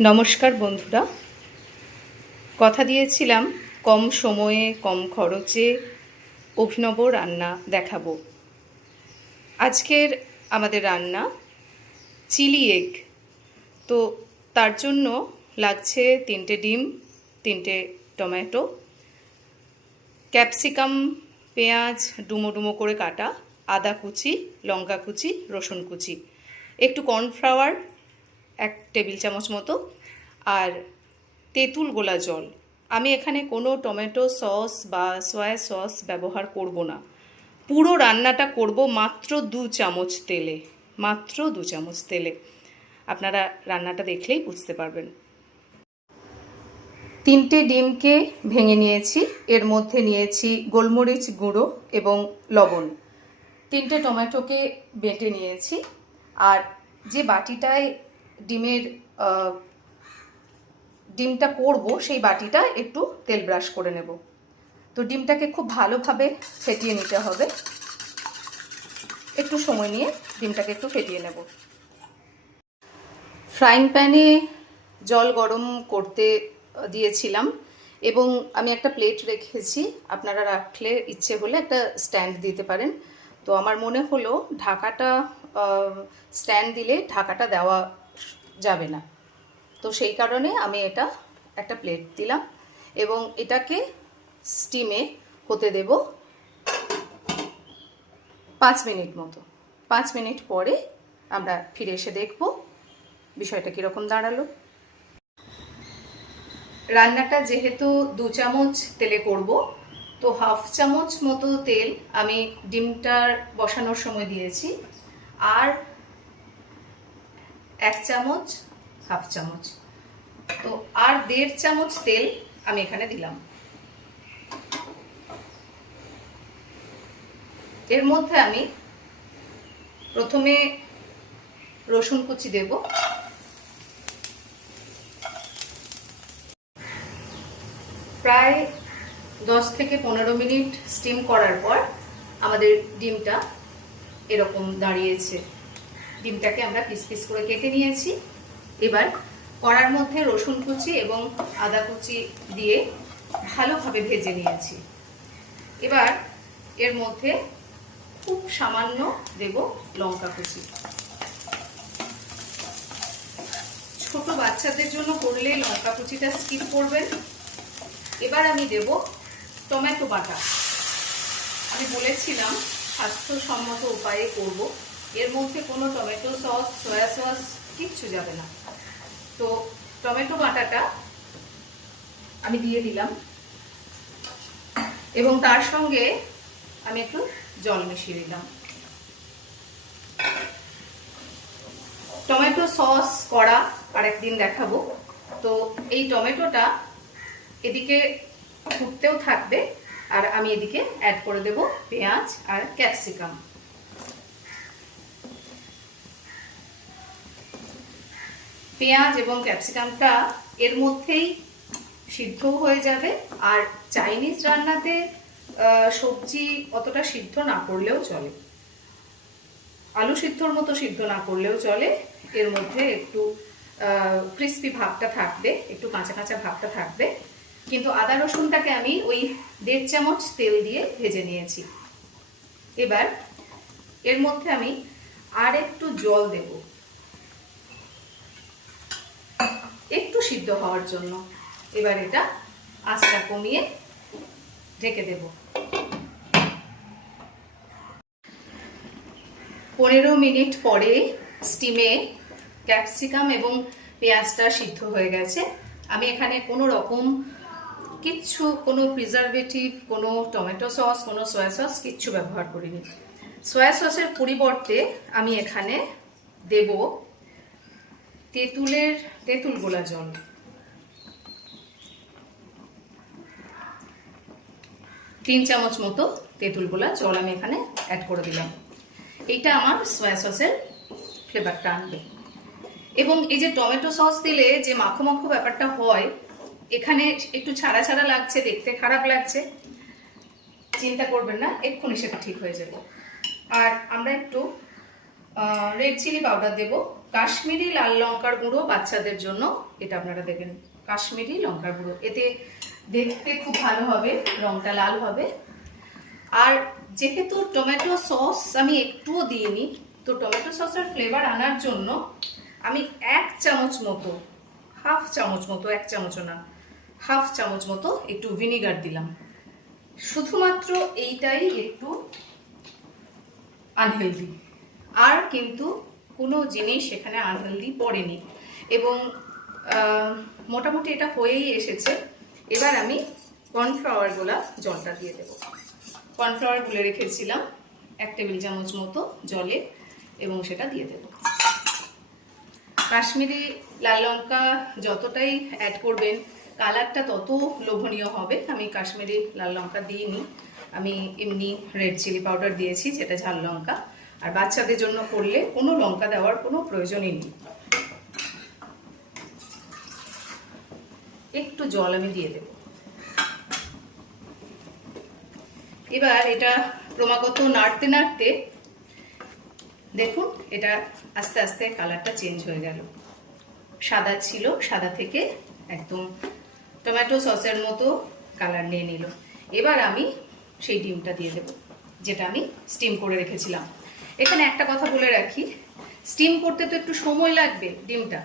নমস্কার বন্ধুরা, কথা দিয়েছিলাম কম সময়ে কম খরচে অভিনব রান্না দেখাবো। আজকের আমাদের রান্না চিলি এগ। তো তার জন্য লাগছে 3টে ডিম, 3টে টমেটো, ক্যাপসিকাম, পেঁয়াজ ডুমো ডুমো করে কাটা, আদা কুচি, লঙ্কা কুচি, রসুন কুচি, একটু কর্নফ্লাওয়ার 1 টেবিল চামচ মতো, আর তেঁতুল গোলা জল। আমি এখানে কোনো টমেটো সস বা সয়া সস ব্যবহার করব না। পুরো রান্নাটা করব মাত্র 2 চামচ তেলে, মাত্র 2 চামচ তেলে। আপনারা রান্নাটা দেখলেই বুঝতে পারবেন। 3টে ডিমকে ভেঙে নিয়েছি, এর মধ্যে নিয়েছি গোলমরিচ গুঁড়ো এবং লবণ। 3টে টমেটোকে বেটে নিয়েছি, আর যে বাটিটায় ডিমটা করব সেই বাটিটা একটু তেল ব্রাশ করে নেব। তো ডিমটাকে খুব ভালোভাবে ফেটিয়ে নিতে হবে। একটু সময় নিয়ে ডিমটাকে একটু ফেটিয়ে নেব। ফ্রাইং প্যানে জল গরম করতে দিয়েছিলাম এবং আমি একটা প্লেট রেখেছি। আপনারা রাখলে ইচ্ছে হলে একটা স্ট্যান্ড দিতে পারেন। তো আমার মনে হলো ঢাকাটা স্ট্যান্ড দিলে ঢাকাটা দেওয়া যাবে না, তো সেই কারণে আমি এটা একটা প্লেট দিলাম এবং এটাকে স্টিমে হতে দেব 5 মিনিট মতো। 5 মিনিট পরে আমরা ফিরে এসে দেখব বিষয়টা কীরকম দাঁড়ালো। রান্নাটা যেহেতু 2 চামচ তেলে করব, তো হাফ চামচ মতো তেল আমি ডিমটার বসানোর সময় দিয়েছি, আর 1 চামচ, হাফ চামচ, তো আর 1.5 চামচ তেল আমি এখানে দিলাম। এর মধ্যে আমি প্রথমে রসুন কুচি দেব। প্রায় 10 থেকে 15 মিনিট স্টিম করার পর আমাদের ডিমটা এরকম দাঁড়িয়েছে। ডিমটাকে আমরা পিস পিস করে কেটে নিয়েছি। এবার কড়ার মধ্যে রসুন কুচি এবং আদা কুচি দিয়ে ভালোভাবে ভেজে নিয়েছি। এবার এর মধ্যে খুব সামান্য দেব লঙ্কা কুচি। ছোট বাচ্চাদের জন্য করলে লঙ্কা কুচিটা স্কিপ করবেন। এবার আমি দেব টমেটো বাটা। আমি বলেছিলাম স্বাস্থ্যসম্মত উপায়ে করব, এর মধ্যে কোনো টমেটো সস, সয়া সস কিচ্ছু যাবে না। তো টমেটো বাটাটা আমি দিয়ে দিলাম এবং তার সঙ্গে আমি একটু জল মিশিয়ে দিলাম। টমেটো সস করা আরেকদিন দেখাবো। তো এই টমেটোটা এদিকে ফুটতেও থাকবে, আর আমি এদিকে অ্যাড করে দেব পেঁয়াজ আর ক্যাপসিকাম। পেঁয়াজ এবং ক্যাপসিকামটা এর মধ্যেই সিদ্ধ হয়ে যাবে। আর চাইনিজ রান্নাতে সবজি অতটা সিদ্ধ না করলেও চলে, আলু সিদ্ধর মতো সিদ্ধ না করলেও চলে। এর মধ্যে একটু ক্রিস্পি ভাবটা থাকবে, একটু কাঁচা কাঁচা ভাবটা থাকবে। কিন্তু আদা রসুনটাকে আমি ওই 1.5 চামচ তেল দিয়ে ভেজে নিয়েছি। এবার এর মধ্যে আমি আর একটু জল দেব, একটু সিদ্ধ হওয়ার জন্য। এবার এটা আঁচটা কমিয়ে ঢেকে দেব। 15 মিনিট পরে স্টিমে ক্যাপসিকাম এবং পেঁয়াজটা সিদ্ধ হয়ে গেছে। আমি এখানে কোনো রকম কোনো প্রিজারভেটিভ, কোনো টমেটো সস, কোনো সয়া সস কিচ্ছু ব্যবহার করিনি। সয়া সসের পরিবর্তে আমি এখানে দেব তেঁতুল গোলা জল। তিন চামচ মতো তেঁতুল গোলা জল আমি এখানে অ্যাড করে দিলাম। এইটা আমার সয়া সসের ফ্লেভারটা আনবে। এবং এই যে টমেটো সস দিলে যে মাখো মাখো ব্যাপারটা হয়, এখানে একটু ছাড়া ছাড়া লাগছে, দেখতে খারাপ লাগছে, চিন্তা করবেন না, এক্ষুনি সেটা ঠিক হয়ে যাবে। আর আমরা একটু রেড চিলি পাউডার দেব কাশ্মীরি লাল লঙ্কার গুঁড়ো বাচ্চাদের জন্য, এটা আপনারা দেখেন কাশ্মীরি লঙ্কার গুঁড়ো, এতে দেখতে খুব ভালো হবে, রংটা লাল হবে। আর যেহেতু টমেটো সস আমি একটুও দিইনি, তো টমেটো সসের ফ্লেভার আনার জন্য আমি 1 চামচ মতো, হাফ চামচ মতো, 1 চামচও না, হাফ চামচ মতো একটু ভিনিগার দিলাম। শুধুমাত্র এইটাই একটু আনহেলদি, আর কিন্তু কোনো জিনিস এখানে আনহেলদি পড়েনি, এবং মোটামুটি এটা হয়েই এসেছে। এবার আমি কর্নফ্লাওয়ার গুলা জলটা দিয়ে দেবো। কর্নফ্লাওয়ার গুলে রেখেছিলাম 1 টেবিল চামচ মতো জলে, এবং সেটা দিয়ে দেবো। কাশ্মীরি লাল লঙ্কা যতটাই অ্যাড করবেন কালারটা তত লোভনীয় হবে। আমি কাশ্মীরি লাল লঙ্কা দিইনি, আমি এমনি রেড চিলি পাউডার দিয়েছি, যেটা ঝাল লঙ্কা। আর বাচ্চাদের জন্য করলে কোনো লঙ্কা দেওয়ার কোনো প্রয়োজনই নেই। একটু জল আমি দিয়ে দেব। এবার এটা ক্রমাগত নাড়তে নাড়তে দেখুন এটা আস্তে আস্তে কালারটা চেঞ্জ হয়ে গেল। সাদা ছিল, সাদা থেকে একদম টমেটো সসের মতো কালার নিয়ে নিল। এবার আমি সেই ডিমটা দিয়ে দেব, যেটা আমি স্টিম করে রেখেছিলাম। এখানে একটা কথা বলে রাখি, স্টিম করতে তো একটু সময় লাগবে। ডিমটা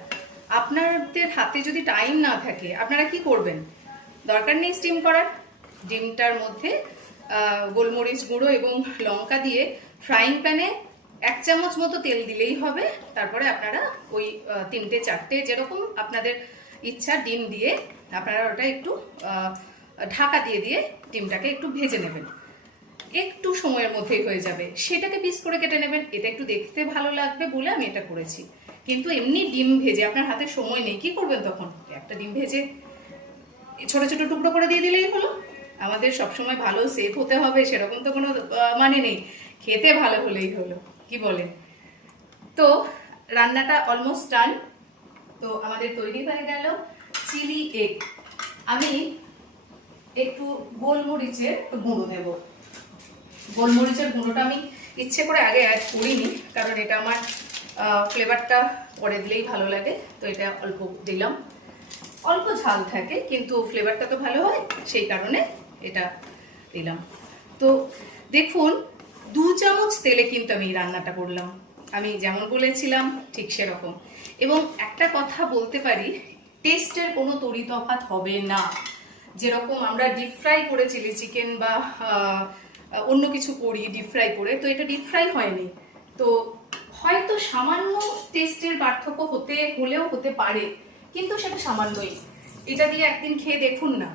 আপনাদের হাতে যদি টাইম না থাকে আপনারা কি করবেন, দরকার নেই স্টিম করার। ডিমটার মধ্যে গোলমরিচ গুঁড়ো এবং লঙ্কা দিয়ে ফ্রাইং প্যানে 1 চামচ মতো তেল দিলেই হবে। তারপরে আপনারা ওই 3টে 4টে যেরকম আপনাদের ইচ্ছা ডিম দিয়ে আপনারা ওটা একটু ঢাকা দিয়ে দিয়ে ডিমটাকে একটু ভেজে নেবেন। একটু সময়ের মধ্যেই হয়ে যাবে। সেটাকে পিস করে কেটে নেবেন, এটা একটু দেখতে ভালো লাগবে বলে আমি এটা করেছি। কিন্তু এমনি ডিম ভেজে আপনার হাতে সময় নেই, কি করবেন তখন? একটা ডিম ভেজে ছোট ছোট টুকরো করে দিয়ে দিলেই হলো। আমাদের সবসময় ভালো সেফ হতে হবে সেরকম তো কোনো মানে নেই, খেতে ভালো হলেই হলো, কি বলেন? তো রান্নাটা অলমোস্ট ডান। তো আমাদের তৈরি হয়ে গেল চিলি এগ। আমি একটু গোলমরিচের গুঁড়ো দেব। গোলমরিচের গুঁড়োটা আমি ইচ্ছে করে আগে অ্যাড করিনি, কারণ এটা আমার ফ্লেভারটা পরে দিলেই ভালো লাগে, তো এটা অল্প দিলাম। অল্প ঝাল থাকে কিন্তু ফ্লেভারটা তো ভালো হয়, সেই কারণে এটা দিলাম। তো দেখুন 2 চামচ তেলে কিন্তু আমি রান্নাটা করলাম, আমি যেমন বলেছিলাম ঠিক সেরকম। এবং একটা কথা বলতে পারি, টেস্টের কোনো তরিতফাত হবে না। যেরকম আমরা ডিপ ফ্রাই করে চিলি চিকেন বা অন্য কিছু করি ডিপ ফ্রাই করে, তো এটা ডিপ ফ্রাই হয়নি, তো হয়তো সামান্য টেস্টের পার্থক্য হলেও হতে পারে, কিন্তু সেটা সামান্যই। এটা দিয়ে একদিন খেয়ে দেখুন না,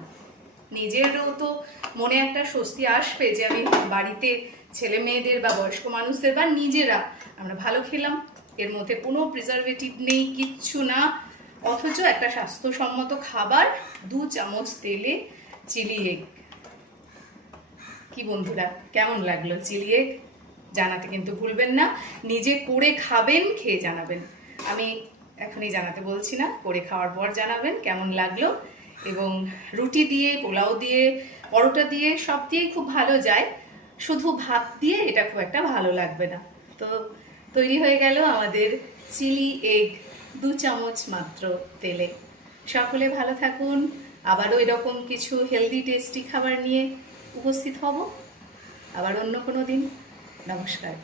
নিজেরও তো মনে একটা স্বস্তি আসবে যে আমি বাড়িতে ছেলে মেয়েদের বা বয়স্ক মানুষদের বা নিজেরা আমরা ভালো খেলাম, এর মধ্যে কোনো প্রিজারভেটিভ নেই, কিচ্ছু না, অথচ একটা স্বাস্থ্যসম্মত খাবার। 2 চামচ তেলে চিলি এগ। কি বন্ধুরা, কেমন লাগলো চিলি এগ? জানাতে কিন্তু ভুলবেন না। নিজে করে খাবেন, খেয়ে জানাবেন। আমি এখনই জানাতে বলছি না, করে খাওয়ার পর জানাবেন কেমন লাগলো। এবং রুটি দিয়ে, পোলাও দিয়ে, পরোটা দিয়ে, সব দিয়েই খুব ভালো যায়, শুধু ভাত দিয়ে এটা খুব একটা ভালো লাগবে না। তো তৈরি হয়ে গেল আমাদের চিলি এগ 2 চামচ মাত্র তেলে। সকলে ভালো থাকুন। আবারও এরকম কিছু হেলদি টেস্টি খাবার নিয়ে উপস্থিত হব আবার অন্য কোনো দিন। নমস্কার।